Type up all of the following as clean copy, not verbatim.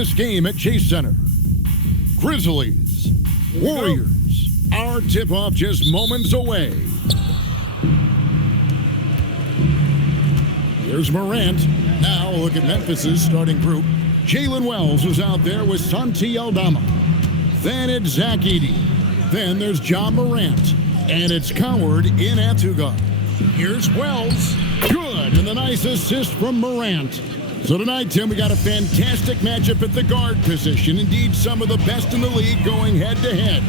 this game at Chase Center. Grizzlies, Warriors, our tip-off just moments away. Here's Morant. Now look at Memphis's starting group. Jalen Wells is out there with Santi Aldama. Then it's Zach Edey. Then there's John Morant. And it's Coward in at two guard. Here's Wells. Good, and a nice assist from Morant. So tonight, Tim, we got a fantastic matchup at the guard position. Indeed, some of the best in the league going head-to-head.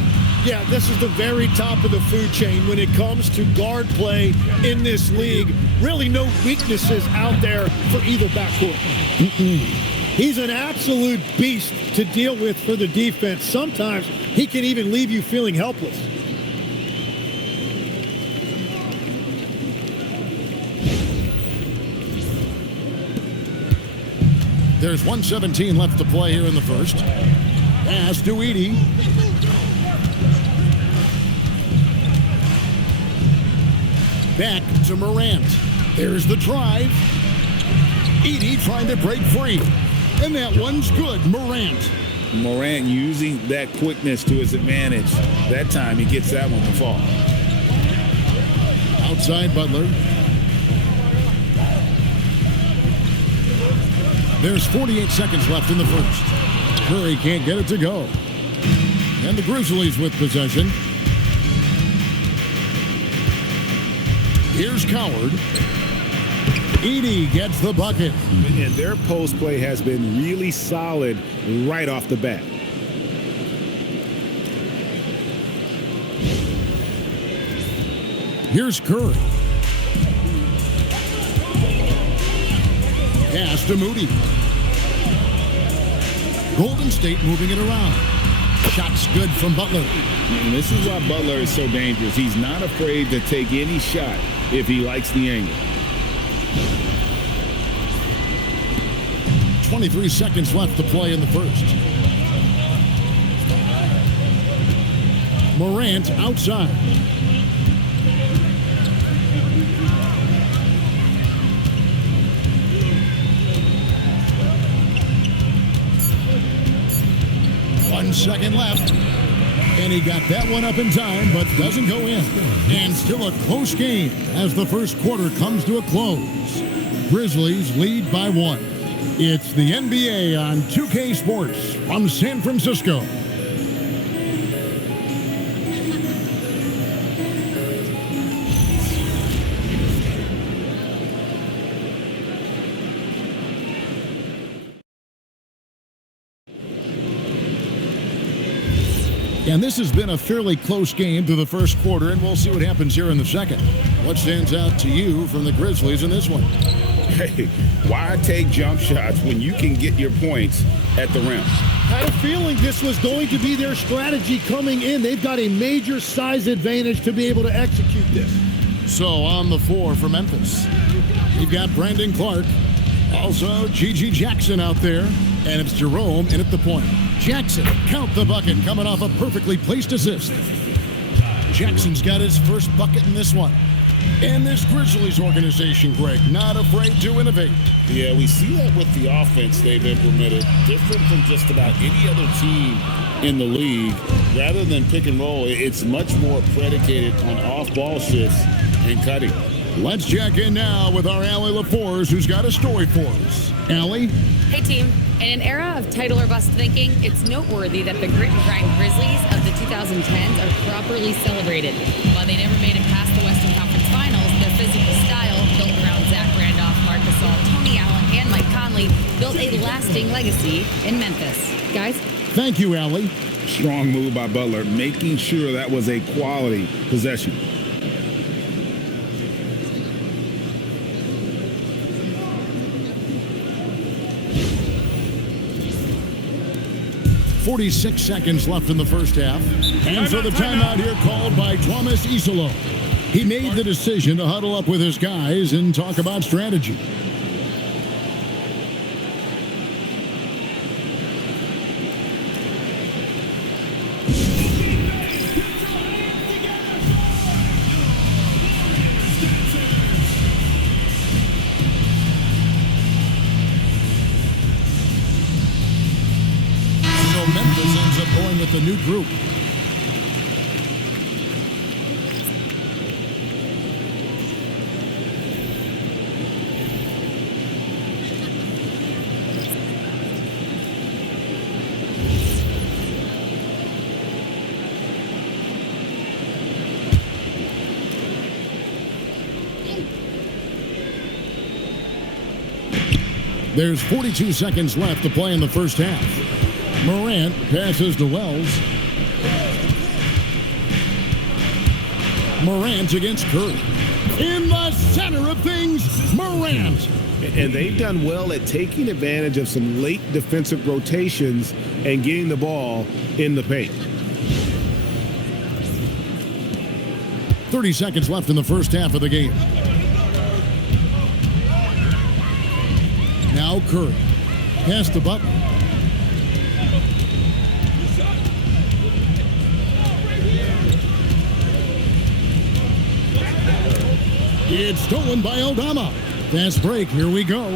Yeah, this is the very top of the food chain when it comes to guard play in this league. Really no weaknesses out there for either backcourt. He's an absolute beast to deal with for the defense. Sometimes he can even leave you feeling helpless. There's 1:17 left to play here in the first. Pass to Edey. Back to Morant. There's the drive. Edey trying to break free. And that one's good. Morant using that quickness to his advantage. That time he gets that one to fall. Outside Butler. There's 48 seconds left in the first. Curry can't get it to go. And the Grizzlies with possession. Here's Coward. Edey gets the bucket. And their post play has been really solid right off the bat. Here's Curry. Pass to Moody. Golden State moving it around. Shots good from Butler. And this is why Butler is so dangerous. He's not afraid to take any shot if he likes the angle. 23 seconds left to play in the first. Morant outside. One second left. And he got that one up in time, but doesn't go in. And still a close game as the first quarter comes to a close. Grizzlies lead by 1. It's the NBA on 2K Sports from San Francisco. And this has been a fairly close game through the first quarter, and we'll see what happens here in the second. What stands out to you from the Grizzlies in this one? Hey, why take jump shots when you can get your points at the rim? Had a feeling this was going to be their strategy coming in. They've got a major size advantage to be able to execute this. So on the floor for Memphis, you've got Brandon Clark, also G.G. Jackson out there, and it's Jerome in at the point. Jackson, count the bucket, coming off a perfectly placed assist. Jackson's got his first bucket in this one. And this Grizzlies organization, Greg, not afraid to innovate. Yeah, we see that with the offense they've implemented, different from just about any other team in the league. Rather than pick and roll, it's much more predicated on off-ball shifts and cutting. Let's check in now with our Allie LaForce, who's got a story for us. Allie? Hey, team. In an era of title or bust thinking, it's noteworthy that the grit and grind Grizzlies of the 2010s are properly celebrated. While they never made it past the Western Conference Finals, their physical style, built around Zach Randolph, Marc Gasol, Tony Allen, and Mike Conley, built a lasting legacy in Memphis. Guys? Thank you, Allie. Strong move by Butler, making sure that was a quality possession. 46 seconds left in the first half. And so the timeout here called by Thomas Isolo. He made the decision to huddle up with his guys and talk about strategy. So Memphis ends up going with the new group. There's 42 seconds left to play in the first half. Morant passes to Wells. Morant against Curry. In the center of things, Morant. And they've done well at taking advantage of some late defensive rotations and getting the ball in the paint. 30 seconds left in the first half of the game. Now Curry. Pass to Butler. It's stolen by Aldama. Fast break. Here we go.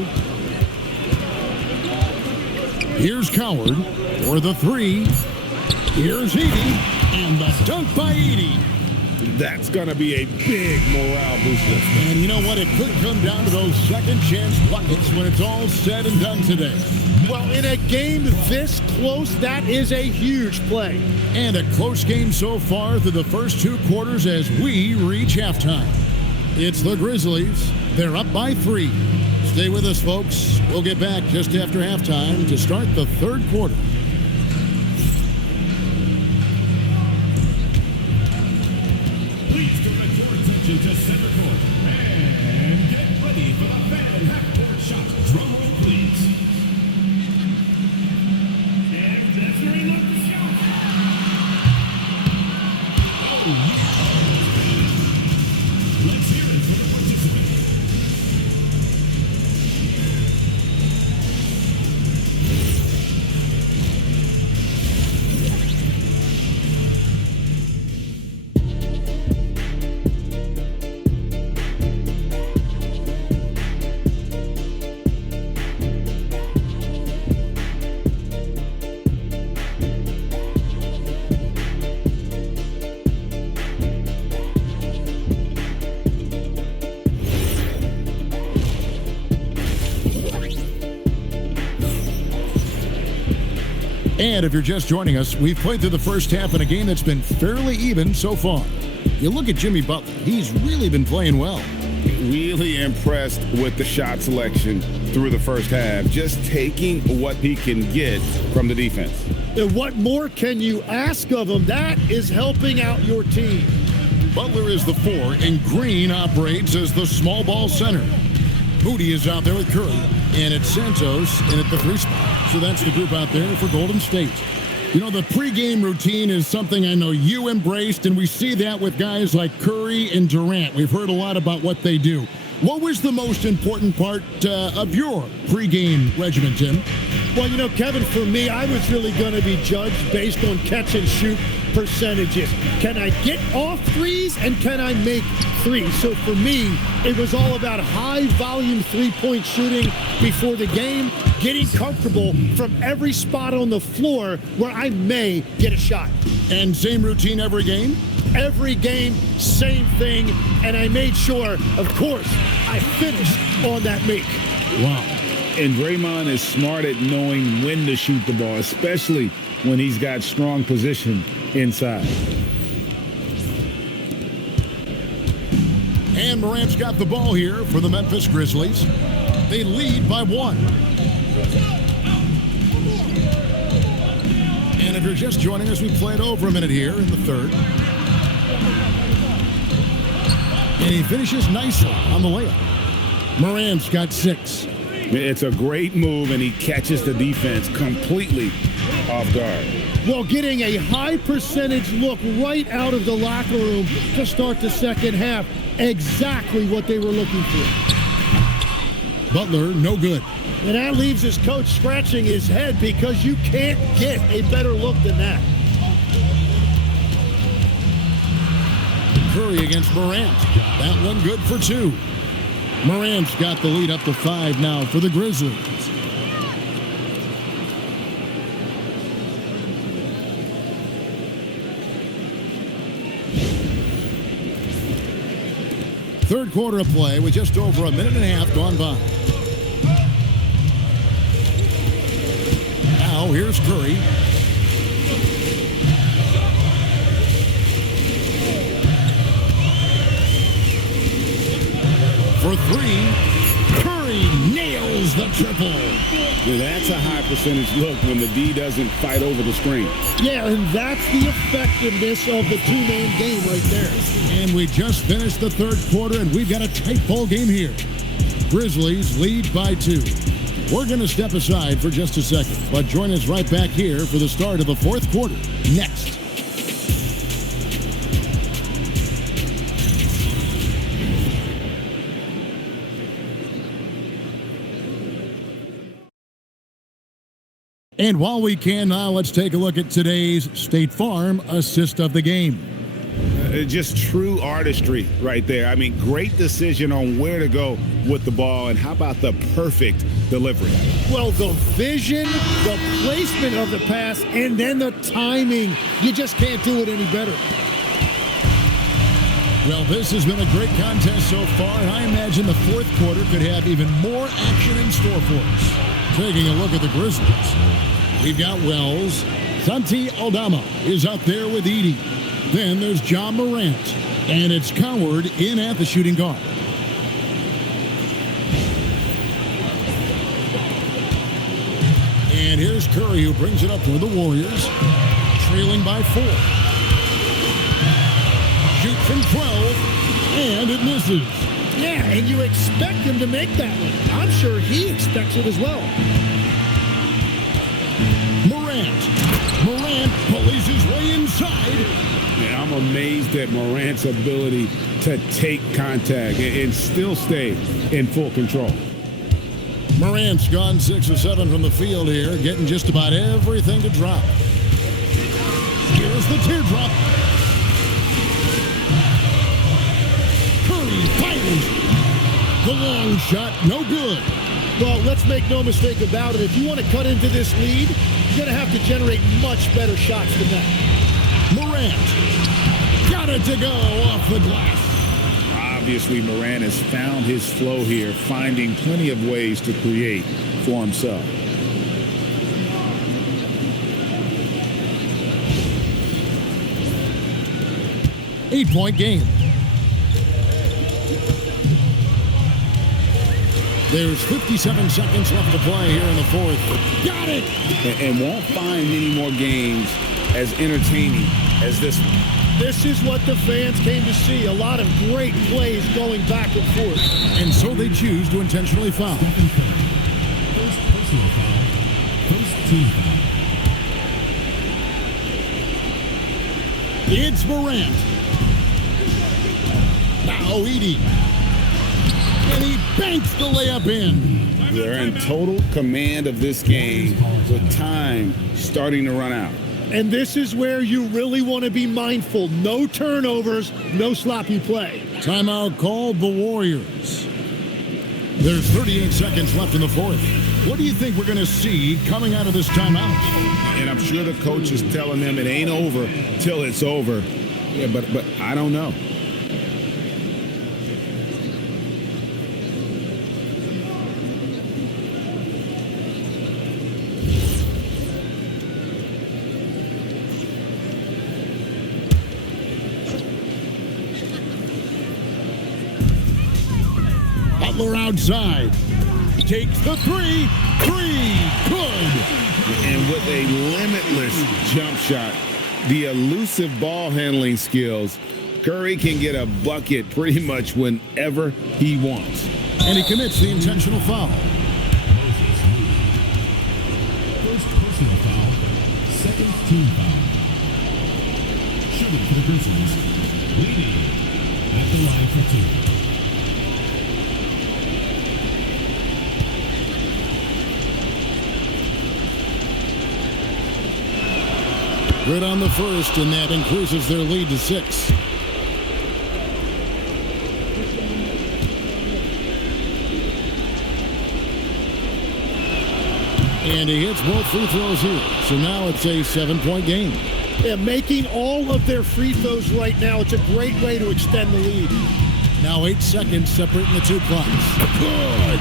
Here's Coward for the three. Here's Edey. And the dunk by Edey. That's going to be a big morale booster. And you know what? It could come down to those second chance buckets when it's all said and done today. Well, in a game this close, that is a huge play. And a close game so far through the first two quarters as we reach halftime. It's the Grizzlies. They're up by 3. Stay with us, folks. We'll get back just after halftime to start the third quarter. Please direct your attention to center court and get ready for the fan half-court shot. Drum roll, please. And that's where he looked the shot. Oh, yeah. Let's hear it from the participant. And if you're just joining us, we've played through the first half in a game that's been fairly even so far. You look at Jimmy Butler, he's really been playing well. Really impressed with the shot selection through the first half, just taking what he can get from the defense. And what more can you ask of him? That is helping out your team. Butler is the 4, and Green operates as the small ball center. Moody is out there with Curry, and it's Santos in at the 3 spot. So that's the group out there for Golden State. You know, the pregame routine is something I know you embraced, and we see that with guys like Curry and Durant. We've heard a lot about what they do. What was the most important part of your pregame regimen, Tim? Well, you know, Kevin, for me, I was really going to be judged based on catch and shoot percentages. Can I get off threes and can I make threes? So for me, it was all about high volume 3-point shooting before the game, getting comfortable from every spot on the floor where I may get a shot. And same routine every game? Every game, same thing, and I made sure, of course, I finished on that make. Wow. And Draymond is smart at knowing when to shoot the ball, especially when he's got strong position inside. And Morant's got the ball here for the Memphis Grizzlies. They lead by 1. And if you're just joining us, we played over a minute here in the third. And he finishes nicely on the layup. Morant's got 6. It's a great move, and he catches the defense completely off guard. Well, getting a high percentage look right out of the locker room to start the second half. Exactly what they were looking for. Butler, no good. And that leaves his coach scratching his head because you can't get a better look than that. Curry against Morant. That one good for 2. Morant's got the lead up to 5 now for the Grizzlies. Third quarter of play with just over a minute and a half gone by. Now here's Curry. For three, Curry nails the triple. Well, that's a high percentage look when the D doesn't fight over the screen. Yeah, and that's the effectiveness of the two-man game right there. And we just finished the third quarter, and we've got a tight ball game here. Grizzlies lead by 2. We're going to step aside for just a second, but join us right back here for the start of the fourth quarter next. And while we can now, let's take a look at today's State Farm assist of the game. Just true artistry right there. I mean, great decision on where to go with the ball, and how about the perfect delivery? Well, the vision, the placement of the pass, and then the timing. You just can't do it any better. Well, this has been a great contest so far, and I imagine the fourth quarter could have even more action in store for us. Taking a look at the Grizzlies, we've got Wells. Santi Aldama is up there with Edey. Then there's John Morant, and it's Coward in at the shooting guard. And here's Curry, who brings it up toward the Warriors, trailing by 4. Shoot from 12, and it misses. Yeah, and you expect him to make that one. I'm sure he expects it as well. Morant pulleys his way inside. Yeah, I'm amazed at Morant's ability to take contact and still stay in full control. Morant's gone 6 of 7 from the field here, getting just about everything to drop. Here's the teardrop. Curry fires. The long shot, no good. Well, let's make no mistake about it. If you want to cut into this lead, you're going to have to generate much better shots than that. Morant got it to go off the glass. Obviously, Morant has found his flow here, finding plenty of ways to create for himself. Eight-point game. There's 57 seconds left to play here in the fourth. Got it! And won't find many more games as entertaining as this one. This is what the fans came to see. A lot of great plays going back and forth. And so they choose to intentionally foul. First personal foul. First team foul. It's Morant. Now Edey. And he banks the layup in. They're in total command of this game with time starting to run out. And this is where you really want to be mindful. No turnovers, no sloppy play. Timeout called the Warriors. There's 38 seconds left in the fourth. What do you think we're going to see coming out of this timeout? And I'm sure the coach is telling them it ain't over till it's over. Yeah, but I don't know. Butler outside. Takes the three. Good. And with a limitless jump shot, the elusive ball handling skills, Curry can get a bucket pretty much whenever he wants. And he commits the intentional foul. First personal foul. Second team foul. Shooting for the Grizzlies. Leading at the line for 2. Good on the first, and that increases their lead to 6. And he hits both free throws here. So now it's a 7-point game. Yeah, making all of their free throws right now, it's a great way to extend the lead. Now 8 seconds separating the two clocks. Good.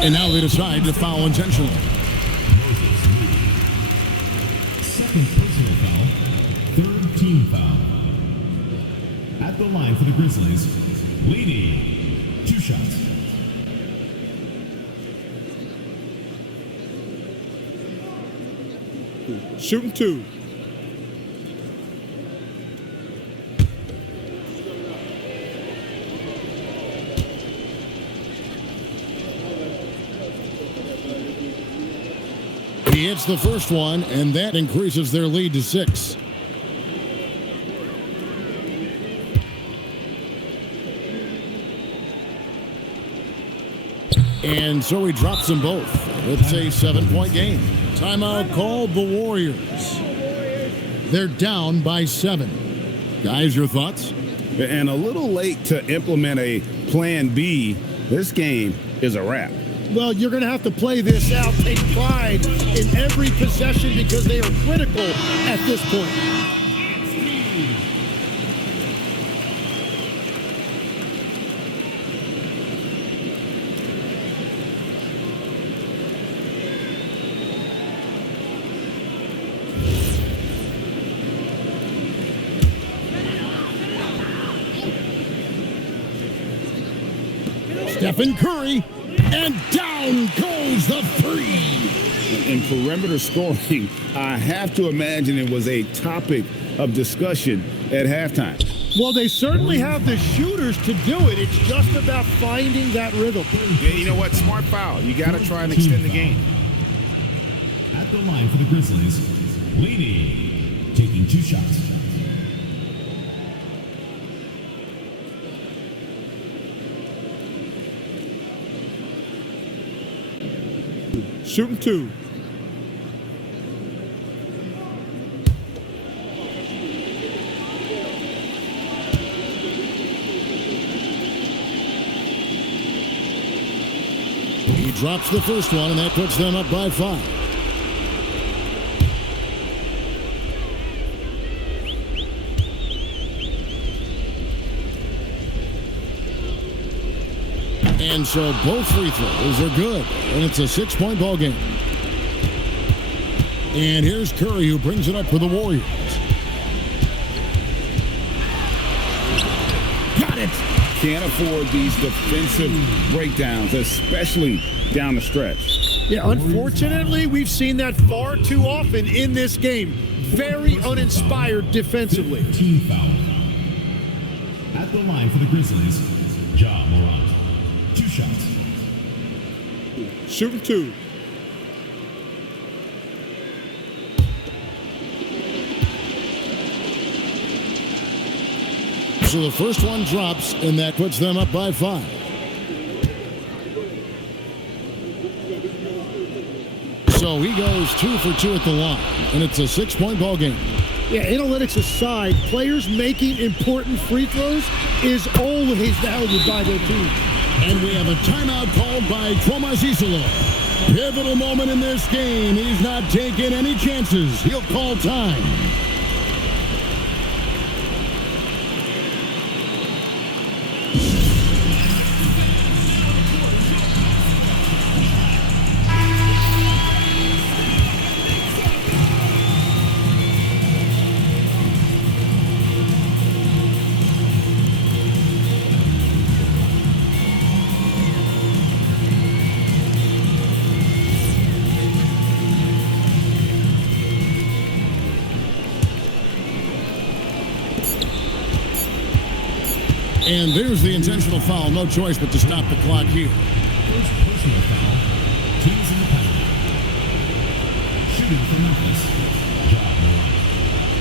And now they decide to foul intentionally. Second personal foul. Third team foul. At the line for the Grizzlies, leading 2 shots. Shooting 2. He hits the first one, and that increases their lead to 6. And so he drops them both. It's a 7-point game. Timeout called the Warriors. They're down by 7. Guys, your thoughts? And a little late to implement a plan B. This game is a wrap. Well, you're going to have to play this out, take pride in every possession because they are critical at this point. Stephen Curry, and down goes the 3. In perimeter scoring, I have to imagine it was a topic of discussion at halftime. Well, they certainly have the shooters to do it. It's just about finding that rhythm. Yeah, you know what? Smart foul. You got to try and extend the game. At the line for the Grizzlies, leading, taking 2 shots. Shooting 2. He drops the first one, and that puts them up by 5. And so both free throws are good, and it's a 6-point ball game. And here's Curry, who brings it up for the Warriors. Got it! Can't afford these defensive breakdowns, especially down the stretch. Yeah, unfortunately, we've seen that far too often in this game. Very uninspired defensively. Team foul. At the line for the Grizzlies, Ja Morant. 2 shots. Shooting 2. So the first one drops, and that puts them up by 5. So he goes 2 for 2 at the line, and it's a 6-point ball game. Yeah, analytics aside, players making important free throws is always valued by their team. And we have a timeout called by Tomas Isolo. Pivotal moment in this game. He's not taking any chances. He'll call time. And there's the intentional foul. No choice but to stop the clock here. First personal foul. Teams in the penalty. Shooting from Memphis, Ja Morant.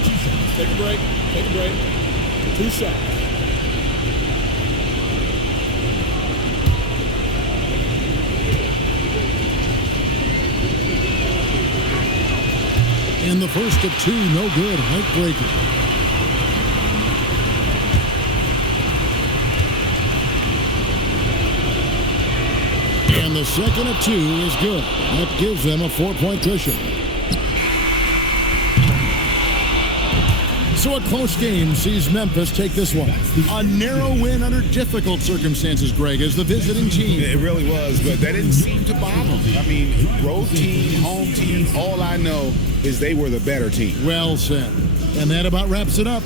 2 shots. Take a break. Take a break. 2 shots. And the first of 2, no good. Heartbreaker. the second of 2 is good. That gives them a 4-point cushion. So a close game sees Memphis take this one. A narrow win under difficult circumstances, Greg, as the visiting team. It really was, but that didn't seem to bother them. I mean, road team, home team, all I know is they were the better team. Well said. And that about wraps it up.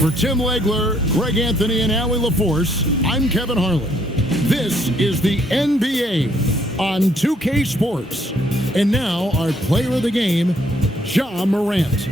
For Tim Legler, Greg Anthony, and Allie LaForce, I'm Kevin Harlan. This is the NBA on 2K Sports. And now our player of the game, Ja Morant.